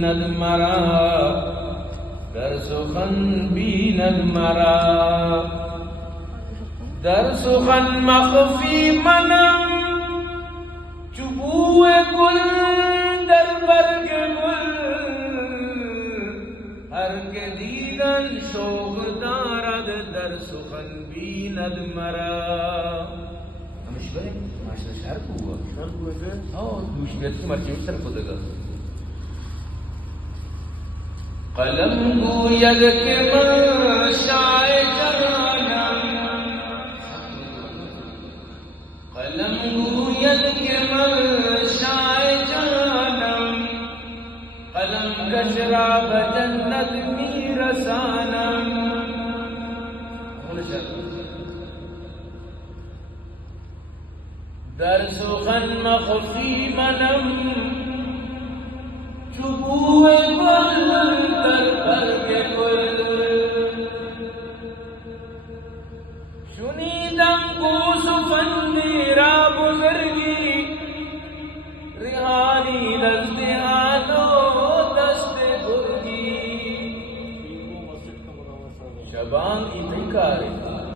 بیند مرا در سخن بیند مرا در سخن مخفی منم چو بوی گل در برگ گل هر که دیدن شوق دارد در سخن بیند مرا. همش بریم ماشین شهر کو دوش بیاد که مرچه سر خودگاه قلم گوید که من شاعرانم قلم گوید که من شاعرانم قلم کشرا به جنت میرسانم. در سخن مخفی منم چو بوی گل در برگ گل شنیدم کو سخن را بزرگی ریحانی نزد آن و دست گرگی شبان